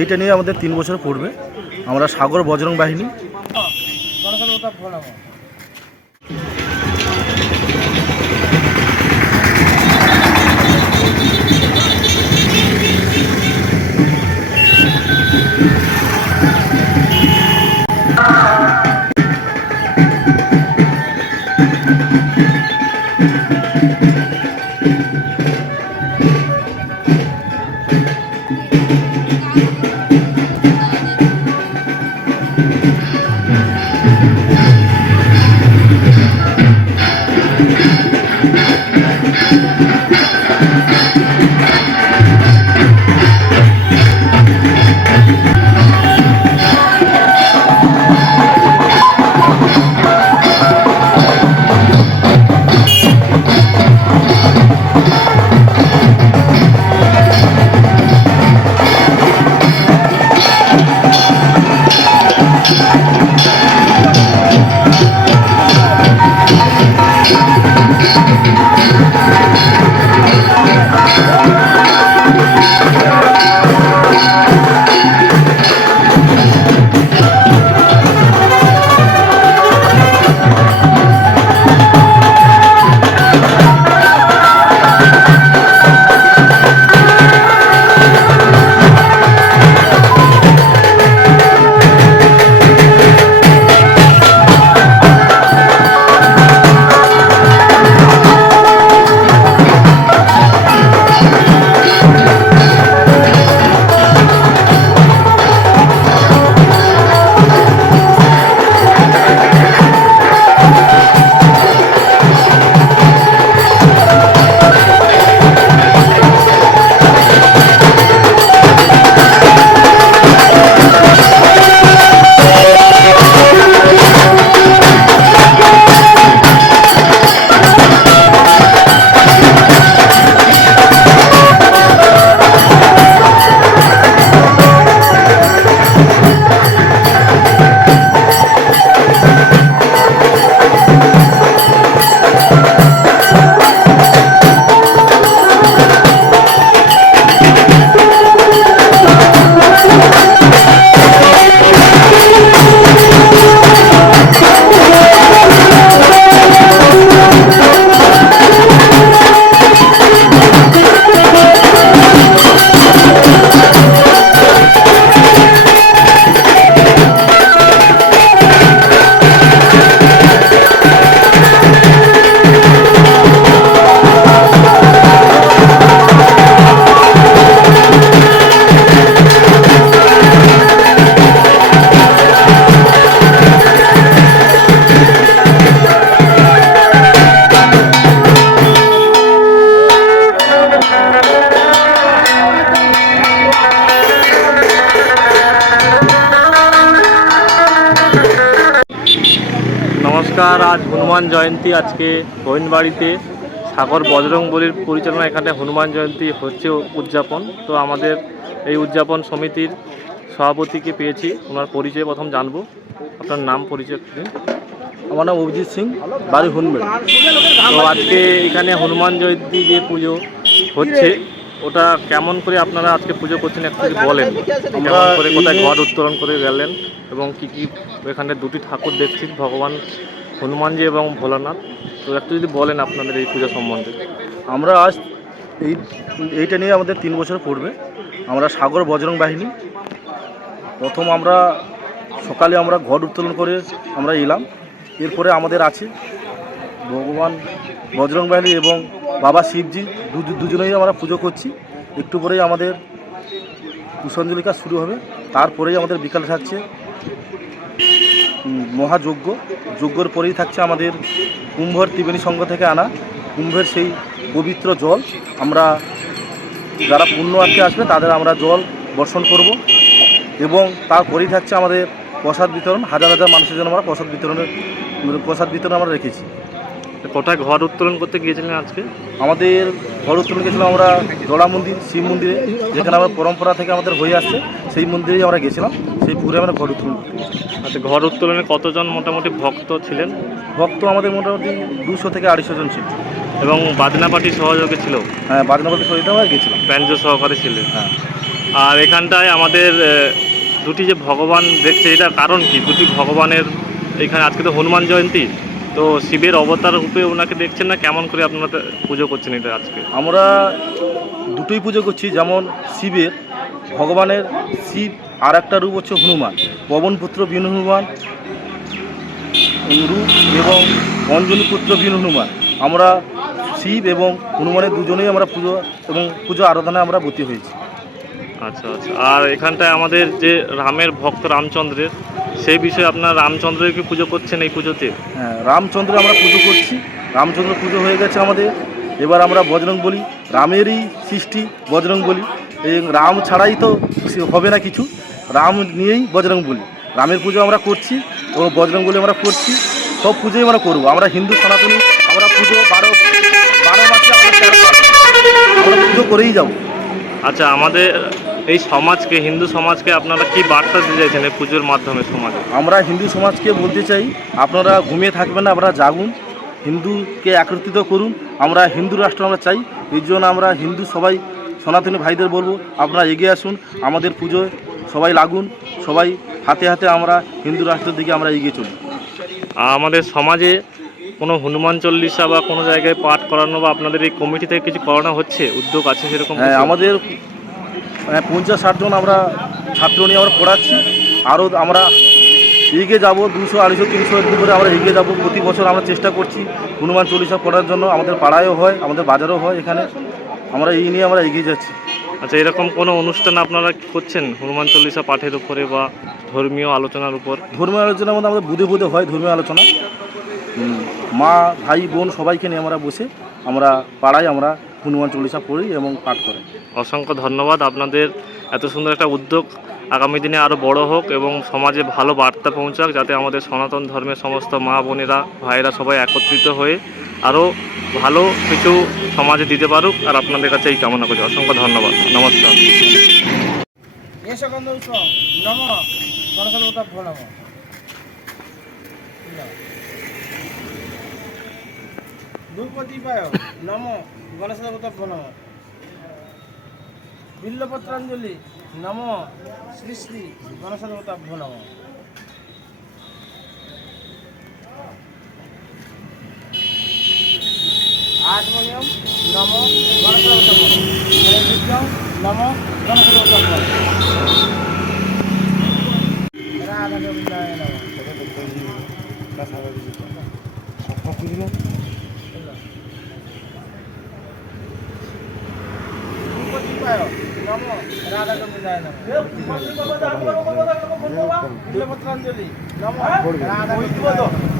এইটা নিয়ে আমাদের তিন বছর পড়বে। আমরা সাগর বজরং বাহিনী। you নমস্কার আজ হনুমান জয়ন্তী আজকে গোবিন্দবাড়িতে সাগর বজরং বলির পরিচালনা এখানে হনুমান জয়ন্তী হচ্ছে উদযাপন। তো আমাদের এই উদযাপন সমিতির সভাপতিকে পেয়েছি ওনার পরিচয় প্রথম জানব। আপনার নাম পরিচয় দিন। আমার নাম অভিজিৎ সিং বাড়ি হুনবেল তো আজকে এখানে হনুমান জয়ন্তী যে পুজো হচ্ছে ওটা কেমন করে আপনারা আজকে পুজো করছেন একটু যদি বলেন? কেমন করে কোথায় ঘর উত্তোলন করে গেলেন এবং কি কি এখানে দুটি ঠাকুর দেখছি ভগবান হনুমানজি এবং ভোলানাথ। তো একটু যদি বলেন আপনাদের এই পূজা সম্বন্ধে। আমরা আজ এই এইটা নিয়ে আমাদের তিন বছর পড়বে আমরা সাগর বজরং বাহিনী। প্রথম আমরা সকালে আমরা ঘট উত্তোলন করে আমরা এলাম। এরপরে আমাদের আছে ভগবান বজরং বাহিনী এবং বাবা শিবজি। দুজনেই আমরা পুজো করছি। একটু পরেই আমাদের পুষ্পাঞ্জলি শুরু হবে। তারপরেই আমাদের বিকালে থাকছে মহাযজ্ঞ। যজ্ঞর পরেই থাকছে আমাদের কুম্ভর ত্রিবেণী সংঘ থেকে আনা কুম্ভের সেই পবিত্র জল। আমরা যারা পুণ্যার্থী আসবে তাদের আমরা জল বর্ষণ করব এবং তারপরেই থাকছে আমাদের প্রসাদ বিতরণ। হাজার হাজার মানুষের জন্য আমরা প্রসাদ বিতরণের প্রসাদ বিতরণ আমরা রেখেছি। কোথায় ঘর উত্তোলন করতে গিয়েছিলেন আজকে? আমাদের ঘর উত্তোলন গেছিলাম আমরা জলা মন্দির শিব মন্দিরে যেখানে আমার পরম্পরা থেকে আমাদের হয়ে আসছে। সেই মন্দিরেই আমরা গেছিলাম সেই পুকুরে আমরা ঘর উত্তোলন আচ্ছা ঘর উত্তোলনে কতজন মোটামুটি ভক্ত ছিলেন? ভক্ত আমাদের মোটামুটি দুশো থেকে আড়াইশো জন ছিল। এবং বাদনা পার্টি সহযোগে ছিল? হ্যাঁ বাজনাবাদী সহিত আমরা গেছিলাম। ব্যাঞ্জ সহকারে ছিলেন? হ্যাঁ। আর এখানটায় আমাদের দুটি যে ভগবান দেখছে এটার কারণ কি? দুটি ভগবানের এখানে আজকে তো হনুমান জয়ন্তী তো শিবের অবতার রূপে ওনাকে দেখছেন না? কেমন করে আপনারা পুজো করছেন এটা আজকে? আমরা দুটোই পুজো করছি যেমন শিবের ভগবানের শিব আর একটা রূপ হচ্ছে হনুমান পবনপুত্র বিন হনুমান রূপ এবং অঞ্জনী পুত্র বিন হনুমান। আমরা শিব এবং হনুমানের দুজনেই আমরা পুজো এবং পুজো আরাধনায় আমরা ভর্তি হয়েছি। আচ্ছা আচ্ছা। আর এখানটায় আমাদের যে রামের ভক্ত রামচন্দ্রের সেই বিষয়ে আপনার রামচন্দ্রকে পুজো করছেন এই পুজোতে? হ্যাঁ রামচন্দ্র আমরা পুজো করছি। রামচন্দ্র পুজো হয়ে গেছে আমাদের। এবার আমরা বজরং বলি রামেরই সৃষ্টি বজরং বলি রাম ছাড়াই তো সে- হবে না কিছু। রাম নিয়েই বজরং বলি। রামের পুজো আমরা করছি ও বজরং বলি আমরা করছি। সব পুজোই আমরা করব। আমরা হিন্দু সনাতনী আমরা পুজো বারো বারো মাস আমরা পুজো করেই যাব। আচ্ছা আমাদের এই সমাজকে হিন্দু সমাজকে আপনারা কি বার্তা দিতে চাইছেন এই পুজোর মাধ্যমে সমাজে? আমরা হিন্দু সমাজকে বলতে চাই আপনারা ঘুমিয়ে থাকবেন না আপনারা জাগুন। হিন্দুকে একত্রিত করুন। আমরা হিন্দু রাষ্ট্র আমরা চাই। এই জন্য আমরা হিন্দু সবাই সনাতনী ভাইদের বলব আপনারা এগিয়ে আসুন আমাদের পুজোয় সবাই লাগুন সবাই হাতে হাতে আমরা হিন্দু রাষ্ট্রের দিকে আমরা এগিয়ে চলি। আমাদের সমাজে কোনো হনুমান চল্লিশা বা কোনো জায়গায় পাঠ করানো বা আপনাদের এই কমিটি থেকে কিছু করানো হচ্ছে? উদ্যোগ আছে সেরকম হ্যাঁ আমাদের মানে পঞ্চাশ ষাটজন আমরা ছাত্র নিয়ে আমরা পড়াচ্ছি। আরও আমরা এগিয়ে যাব দুশো আড়াইশো তিনশো করে আমরা এগিয়ে যাব। প্রতি বছর আমরা চেষ্টা করছি হনুমান চল্লিশা পড়ার জন্য। আমাদের পাড়ায়ও হয় আমাদের বাজারও হয় এখানে। আমরা এই নিয়ে আমরা এগিয়ে যাচ্ছি। আচ্ছা এরকম কোনো অনুষ্ঠান আপনারা করছেন হনুমান চল্লিশা পাঠের উপরে বা ধর্মীয় আলোচনার উপর? ধর্মীয় আলোচনার মধ্যে আমাদের বুধে বুধে হয় ধর্মীয় আলোচনা। মা ভাই বোন সবাইকে নিয়ে আমরা বসে আমরা পাড়ায় আমরা হনুমান চল্লিশা পড়ি এবং পাঠ করি। অসংখ্য ধন্যবাদ। আপনাদের এত সুন্দর একটা উদ্যোগ আগামী দিনে আরও বড় হোক এবং সমাজে ভালো বার্তা পৌঁছাক যাতে আমাদের সনাতন ধর্মের সমস্ত মা বোনেরা ভাইরা সবাই একত্রিত হয়ে আরও ভালো কিছু সমাজে দিতে পারুক, আর আপনাদের কাছে এই কামনা করি অসংখ্য ধন্যবাদ। নমস্কার। উৎস নম। দেবতা নম। বিল্লপত্রাঞ্জলি নম। শ্রী শ্রী গণেশ দেবতা ভো নম আত্মনিয়ম নম দেবতা ভো নম ভো রাধা গোবিন্দায় নমঃ নম রাধা গোবিন্দায় নমঃ নম রাধা গোবিন্দায় নমঃ